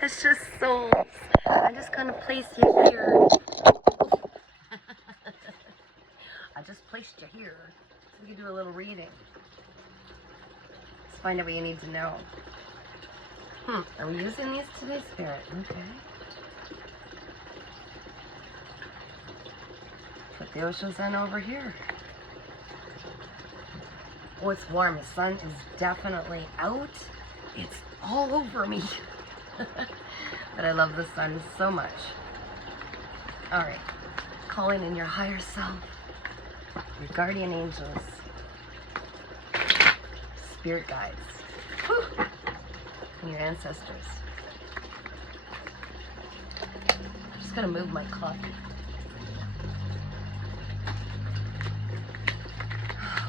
precious souls. I'm just gonna place you here. I just placed you here so we can do a little reading. Let's find out what you need to know. Are we using these today, Spirit? Okay. Put the Osho Zen over here. Oh, it's warm. The sun is definitely out. It's all over me. But I love the sun so much. All right. Calling in your higher self, your guardian angels, spirit guides, and your ancestors. I'm just gonna move my coffee.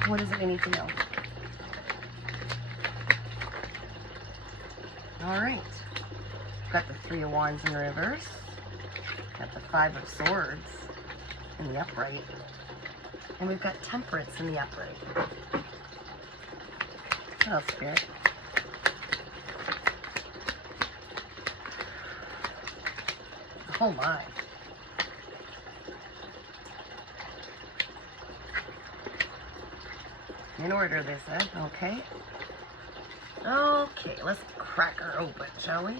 What is it we need to know? All right. Got the Three of Wands in reverse. Got the Five of Swords in the upright. And we've got Temperance in the upright. What else, Spirit? Oh my. In order, they said. Okay. Okay, let's crack her open, shall we?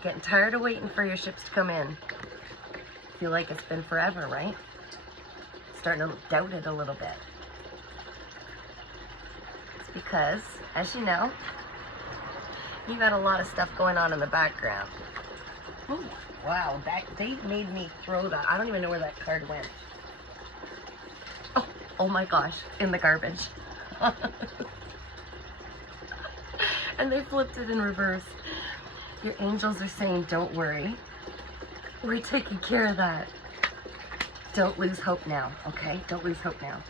Getting tired of waiting for your ships to come in. Feel like it's been forever, right? Starting to doubt it a little bit. It's because, as you know, you've got a lot of stuff going on in the background. Ooh, wow, they made me throw that. I don't even know where that card went. Oh my gosh, in the garbage. And they flipped it in reverse. Your angels are saying, don't worry. We're taking care of that. Don't lose hope now, okay? Don't lose hope now.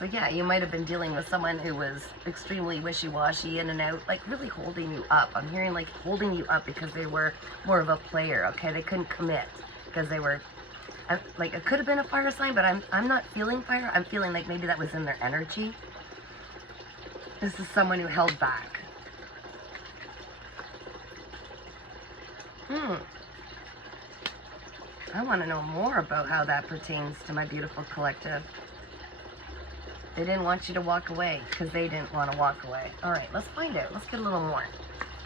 So yeah, you might have been dealing with someone who was extremely wishy-washy, in and out, like really holding you up. I'm hearing like holding you up because they were more of a player, okay? They couldn't commit because they were, like, it could have been a fire sign, but I'm not feeling fire. I'm feeling like maybe that was in their energy. This is someone who held back. I want to know more about how that pertains to my beautiful collective. They didn't want you to walk away because they didn't want to walk away. All right, let's find out. Let's get a little more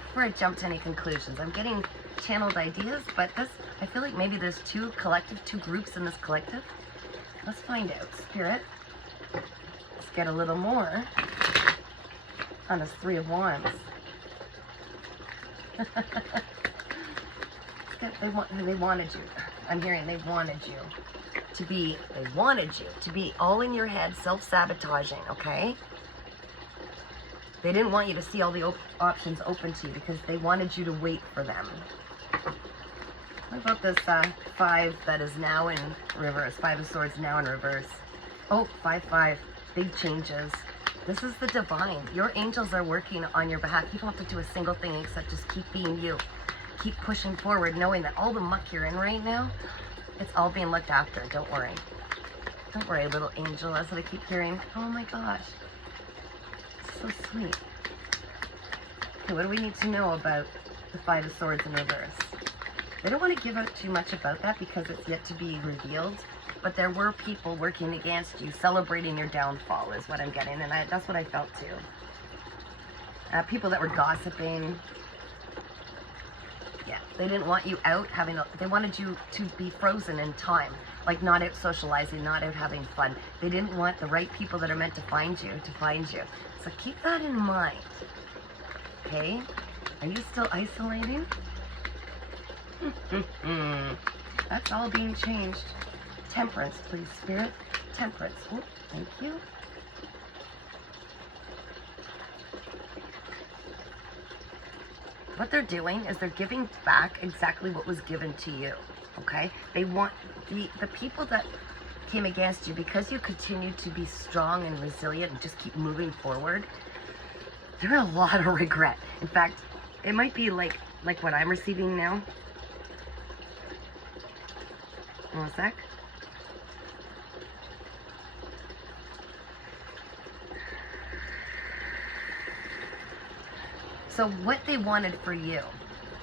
before I jump to any conclusions. I'm getting channeled ideas, but I feel like maybe there's two groups in this collective. Let's find out. Spirit, let's get a little more on this Three of Wands. They wanted you. I'm hearing they wanted you to be all in your head, self-sabotaging, okay? They didn't want you to see all the options open to you because they wanted you to wait for them. What about this five that is now in reverse? Five of Swords now in reverse. Oh, 5-5. Big changes. This is the divine. Your angels are working on your behalf. You don't have to do a single thing except just keep being you. Keep pushing forward, knowing that all the muck you're in right now, it's all being looked after. Don't worry. Don't worry, little angel. That's what I keep hearing. Oh my gosh. So sweet. Okay, what do we need to know about the Five of Swords in reverse? They don't want to give out too much about that because it's yet to be revealed, but there were people working against you, celebrating your downfall is what I'm getting, and that's what I felt too. People that were gossiping. Yeah, they didn't want you out they wanted you to be frozen in time, like not out socializing, not out having fun. They didn't want the right people that are meant to find you. So keep that in mind, okay? Are you still isolating? That's all being changed. Temperance, please, Spirit. Temperance. Oh, thank you. What they're doing is they're giving back exactly what was given to you, okay? They want the people that came against you, because you continue to be strong and resilient and just keep moving forward, there are a lot of regret. In fact, it might be like what I'm receiving now. One sec. So what they wanted for you,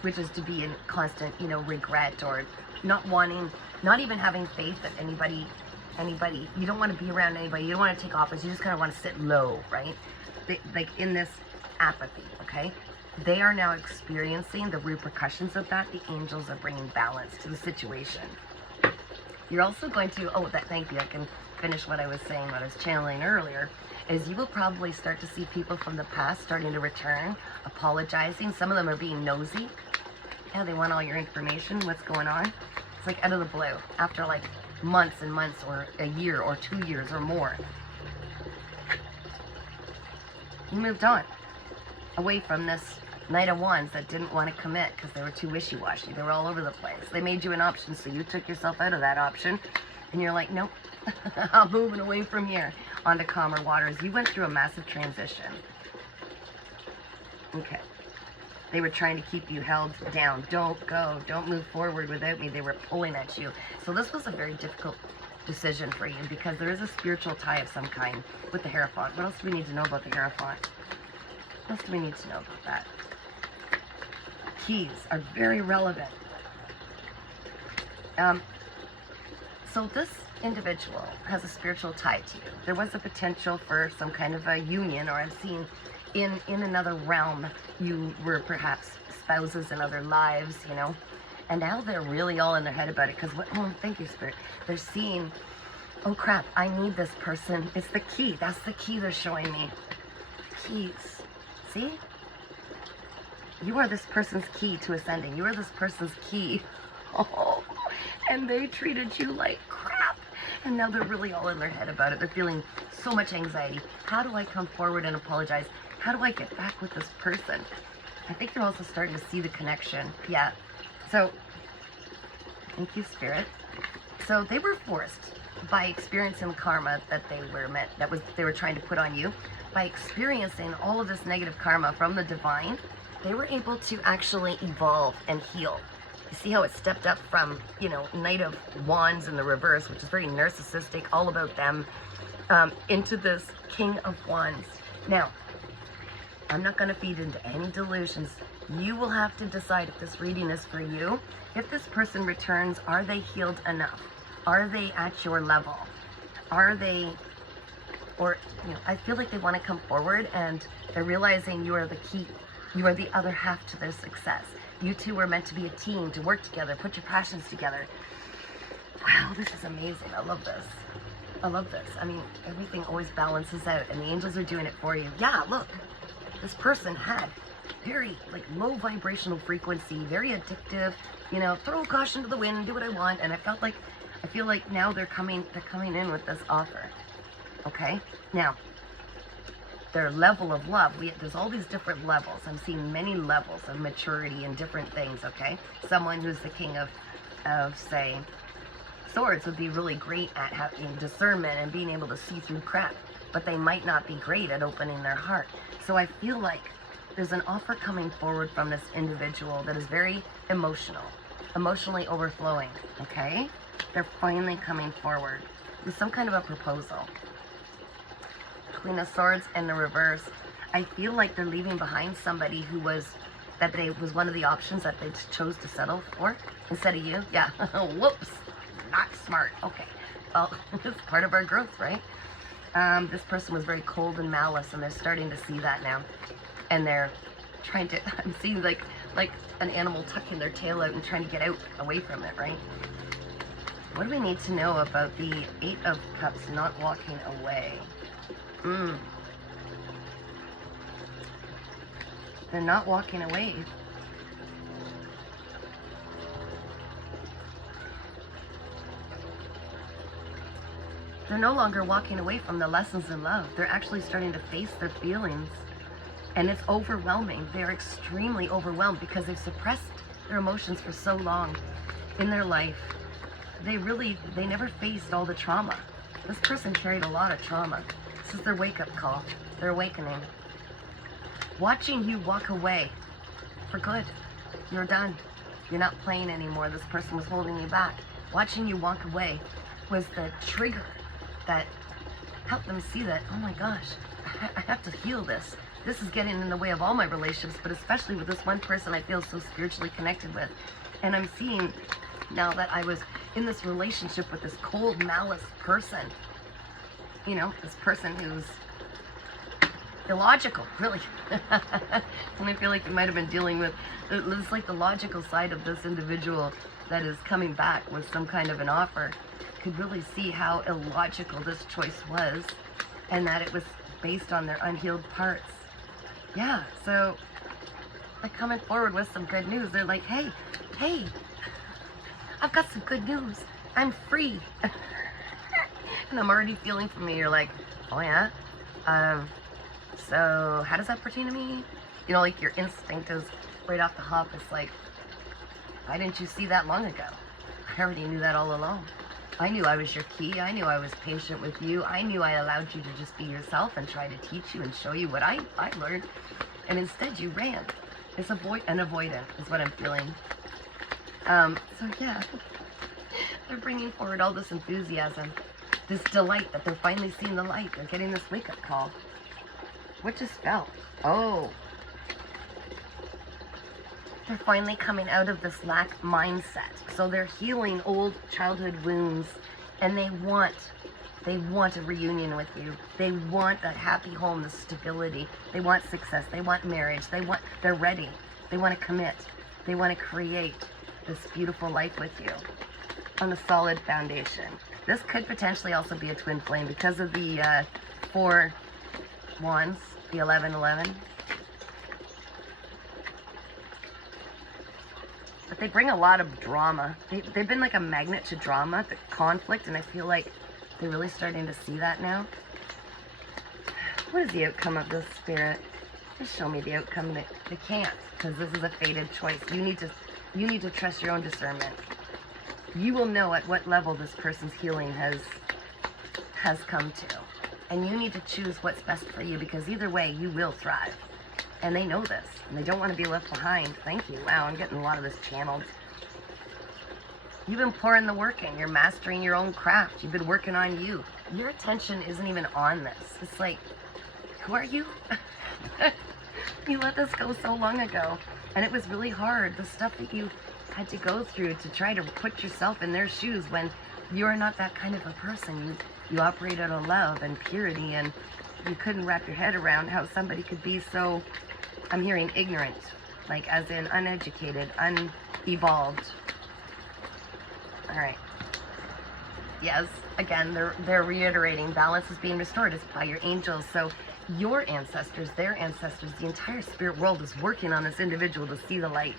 which is to be in constant, regret, or not wanting, not even having faith that anybody, you don't want to be around anybody, you don't want to take offers, you just kind of want to sit low, right? Like in this apathy, okay? They are now experiencing the repercussions of that. The angels are bringing balance to the situation. You're also going to, thank you, I can finish what I was saying, what I was channeling earlier, is you will probably start to see people from the past starting to return, apologizing. Some of them are being nosy. Yeah, they want all your information, what's going on. It's like out of the blue, after like months and months, or a year, or 2 years, or more. You moved on, away from this Knight of Wands that didn't want to commit because they were too wishy-washy. They were all over the place. They made you an option, so you took yourself out of that option, and you're like, nope, I'm moving away from here onto calmer waters. You went through a massive transition. Okay. They were trying to keep you held down. Don't go. Don't move forward without me. They were pulling at you. So this was a very difficult decision for you, because there is a spiritual tie of some kind with the Hierophant. What else do we need to know about the Hierophant? What else do we need to know about that? Keys are very relevant. So this individual has a spiritual tie to you. There was a potential for some kind of a union, or I've seen in another realm, you were perhaps spouses in other lives, and now they're really all in their head about it, because thank you, Spirit. They're seeing, oh crap, I need this person. It's the key. That's the key they're showing me. Keys. See? You are this person's key to ascending. You are this person's key. Oh, and they treated you like crap. And now they're really all in their head about it. They're feeling so much anxiety. How do I come forward and apologize? How do I get back with this person? I think they're also starting to see the connection. Yeah. So, thank you, Spirit. So they were forced by experiencing karma that they were trying to put on you. By experiencing all of this negative karma from the divine, they were able to actually evolve and heal. You see how it stepped up from, Knight of Wands in the reverse, which is very narcissistic, all about them, into this King of Wands. Now, I'm not going to feed into any delusions. You will have to decide if this reading is for you. If this person returns, are they healed enough? Are they at your level? Are they, I feel like they want to come forward, and they're realizing you are the key. You are the other half to their success. You two were meant to be a team, to work together, put your passions together. Wow, this is amazing. I love this. I love this. I mean, everything always balances out, and the angels are doing it for you. Yeah, look. This person had very, low vibrational frequency, very addictive, throw caution to the wind, do what I want, and I feel like now they're coming in with this offer. Okay? Now, their level of love, there's all these different levels. I'm seeing many levels of maturity in different things, okay? Someone who's the king of say, swords would be really great at having discernment and being able to see through crap, but they might not be great at opening their heart. So I feel like there's an offer coming forward from this individual that is very emotionally overflowing, okay? They're finally coming forward with some kind of a proposal. Queen of Swords in the reverse. I feel like they're leaving behind somebody who was one of the options that they chose to settle for instead of you. Yeah. Whoops. Not smart. Okay. Well, it's part of our growth, right? This person was very cold and malice, and they're starting to see that now. And they're trying to, I'm seeing like an animal tucking their tail out and trying to get out away from it, right? What do we need to know about the Eight of Cups not walking away? They're not walking away. They're no longer walking away from the lessons in love. They're actually starting to face their feelings. And it's overwhelming. They're extremely overwhelmed because they've suppressed their emotions for so long in their life. They never faced all the trauma. This person carried a lot of trauma. This is their wake-up call. They're awakening. Watching you walk away for good. You're done. You're not playing anymore. This person was holding you back. Watching you walk away was the trigger that helped them see that, oh my gosh, I have to heal this. this is getting in the way of all my relationships, but especially with this one person I feel so spiritually connected with. And I'm seeing now that I was in this relationship with this cold malice person, you know, this person who's illogical, really. And I feel like you might have been dealing with, it's like the logical side of this individual that is coming back with some kind of an offer could really see how illogical this choice was, and that it was based on their unhealed parts. Yeah, so they're coming forward with some good news. They're like, hey, I've got some good news. I'm free. And I'm already feeling from me. You're like, oh yeah? So how does that pertain to me? You know, like your instinct is right off the hop. It's like, why didn't you see that long ago? I already knew that all along. I knew I was your key. I knew I was patient with you. I knew I allowed you to just be yourself and try to teach you and show you what I learned. And instead you ran. It's an avoidant is what I'm feeling. So yeah, they're bringing forward all this enthusiasm, this delight that they're finally seeing the light. They're getting this wake-up call. What just fell? Oh. They're finally coming out of this lack mindset. So they're healing old childhood wounds, and they want a reunion with you. They want a happy home, the stability. They want success. They want marriage. They're ready. They want to commit. They want to create this beautiful life with you on a solid foundation. This could potentially also be a twin flame because of the 4 wands, the 1111. But they bring a lot of drama. They've been like a magnet to drama, the conflict, and I feel like they're really starting to see that now. What is the outcome of this, Spirit? Just show me the outcome. They can't, because this is a fated choice. You need to trust your own discernment. You will know at what level this person's healing has come to. And you need to choose what's best for you, because either way, you will thrive. And they know this, and they don't want to be left behind. Thank you. Wow, I'm getting a lot of this channeled. You've been pouring the work in. You're mastering your own craft. You've been working on you. Your attention isn't even on this. It's like, who are you? You let this go so long ago. And it was really hard. The stuff that you had to go through to try to put yourself in their shoes when you're not that kind of a person. You operate out of love and purity, and you couldn't wrap your head around how somebody could be so, I'm hearing ignorant, like as in uneducated, unevolved. All right. Yes, again, they're reiterating balance is being restored. It's by your angels. So your ancestors, their ancestors, the entire spirit world is working on this individual to see the light.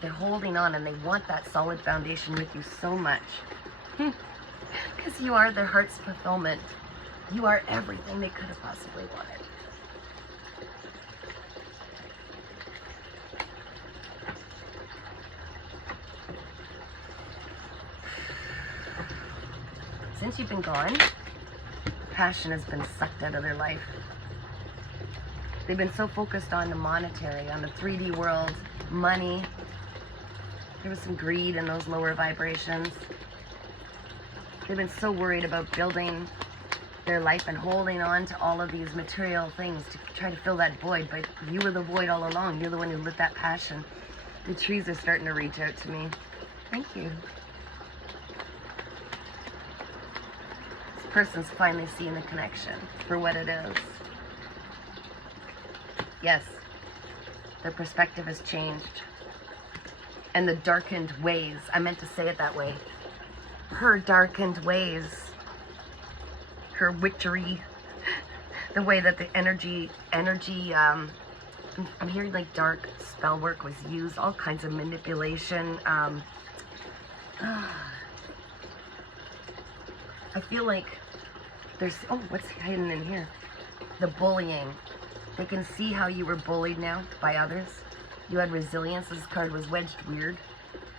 They're holding on, and they want that solid foundation with you so much. Because you are their heart's fulfillment. You are everything they could have possibly wanted. Since you've been gone, passion has been sucked out of their life. They've been so focused on the monetary, on the 3D world, money. There was some greed in those lower vibrations. They've been so worried about building their life and holding on to all of these material things to try to fill that void, but you were the void all along. You're the one who lit that passion. The trees are starting to reach out to me. Thank you. This person's finally seeing the connection for what it is. Yes, their perspective has changed. And the darkened ways, I meant to say it that way. Her darkened ways, her witchery, the way that the energy, I'm hearing like dark spell work was used, all kinds of manipulation. I feel like there's, oh, what's hidden in here? The bullying. They can see how you were bullied now by others. You had resilience. This card was wedged weird.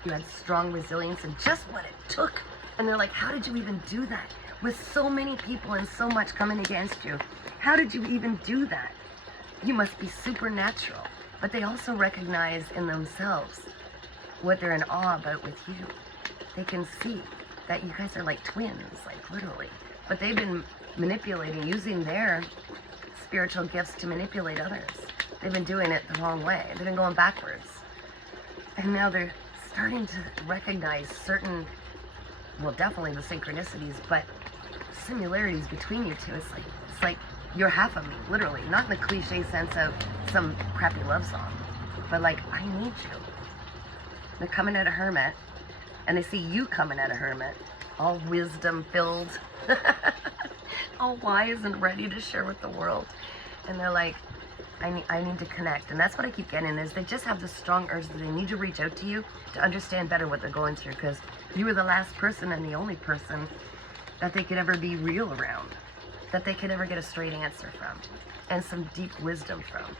You had strong resilience and just what it took. And they're like, how did you even do that? With so many people and so much coming against you. How did you even do that? You must be supernatural. But they also recognize in themselves what they're in awe about with you. They can see that you guys are like twins, like literally. But they've been manipulating, using their spiritual gifts to manipulate others. They've been doing it the wrong way. They've been going backwards. And now they're starting to recognize certain, well, definitely the synchronicities, but similarities between you two. It's like you're half of me, literally. Not in the cliche sense of some crappy love song, but like, I need you. They're coming at a hermit, and they see you coming at a hermit, all wisdom filled, all wise and ready to share with the world. And they're like, I need to connect. And that's what I keep getting, is they just have this strong urge that they need to reach out to you to understand better what they're going through, because you were the last person and the only person that they could ever be real around, that they could ever get a straight answer from, and some deep wisdom from.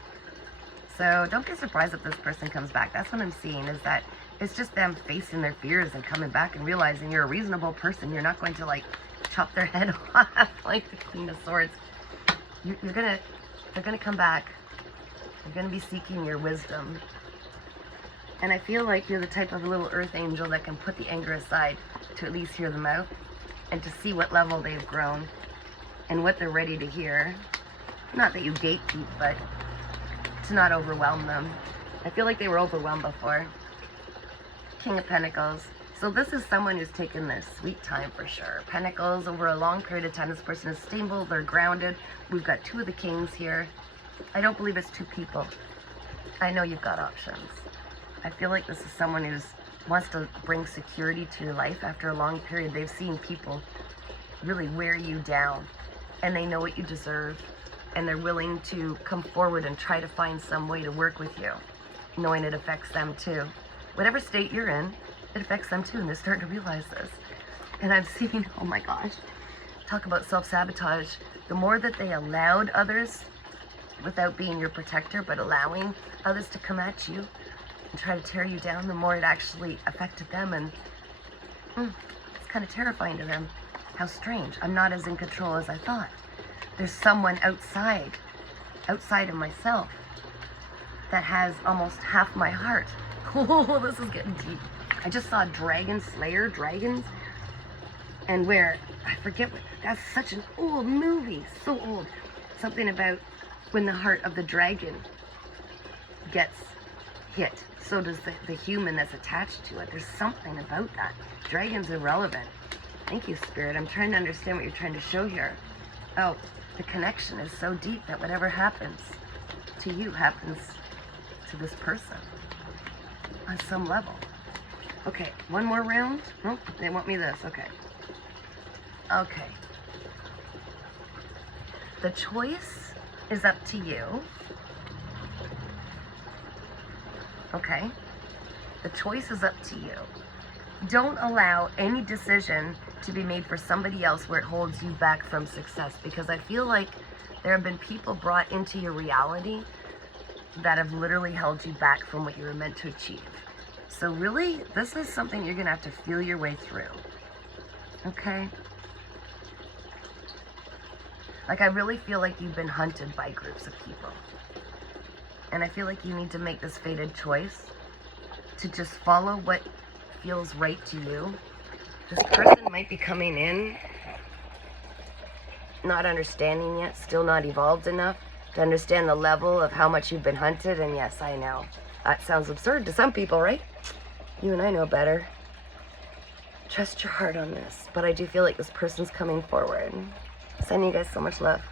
So don't be surprised if this person comes back. That's what I'm seeing, is that it's just them facing their fears and coming back and realizing you're a reasonable person. You're not going to like chop their head off like the Queen of Swords. They're gonna come back. You're going to be seeking your wisdom. And I feel like you're the type of little earth angel that can put the anger aside to at least hear them out and to see what level they've grown and what they're ready to hear. Not that you gatekeep, but to not overwhelm them. I feel like they were overwhelmed before. King of Pentacles. So this is someone who's taken this sweet time for sure. Pentacles, over a long period of time, this person is stable, they're grounded. We've got two of the kings here. I don't believe it's two people. I know you've got options. I feel like this is someone who wants to bring security to your life after a long period. They've seen people really wear you down, and they know what you deserve, and they're willing to come forward and try to find some way to work with you, knowing it affects them too. Whatever state you're in, it affects them too, and they're starting to realize this. And I've seen, oh my gosh, talk about self-sabotage. The more that they allowed others, without being your protector, but allowing others to come at you and try to tear you down, the more it actually affected them. And it's kind of terrifying to them. How strange. I'm not as in control as I thought. There's someone outside of myself, that has almost half my heart. Oh, this is getting deep. I just saw Dragon Slayer, dragons, and where, I forget what, that's such an old movie, so old. Something about when the heart of the dragon gets hit, so does the human that's attached to it. There's something about that. Dragons are relevant. Thank you, Spirit. I'm trying to understand what you're trying to show here. Oh, the connection is so deep that whatever happens to you happens to this person on some level. Okay, one more round. Oh, they want me this. Okay. Okay. The choice is up to you. Okay? The choice is up to you. Don't allow any decision to be made for somebody else where it holds you back from success, because I feel like there have been people brought into your reality that have literally held you back from what you were meant to achieve. So really, this is something you're gonna have to feel your way through. Okay? Like, I really feel like you've been hunted by groups of people. And I feel like you need to make this fated choice to just follow what feels right to you. This person might be coming in, not understanding yet, still not evolved enough to understand the level of how much you've been hunted. And yes, I know. That sounds absurd to some people, right? You and I know better. Trust your heart on this. But I do feel like this person's coming forward. Sending you guys so much love.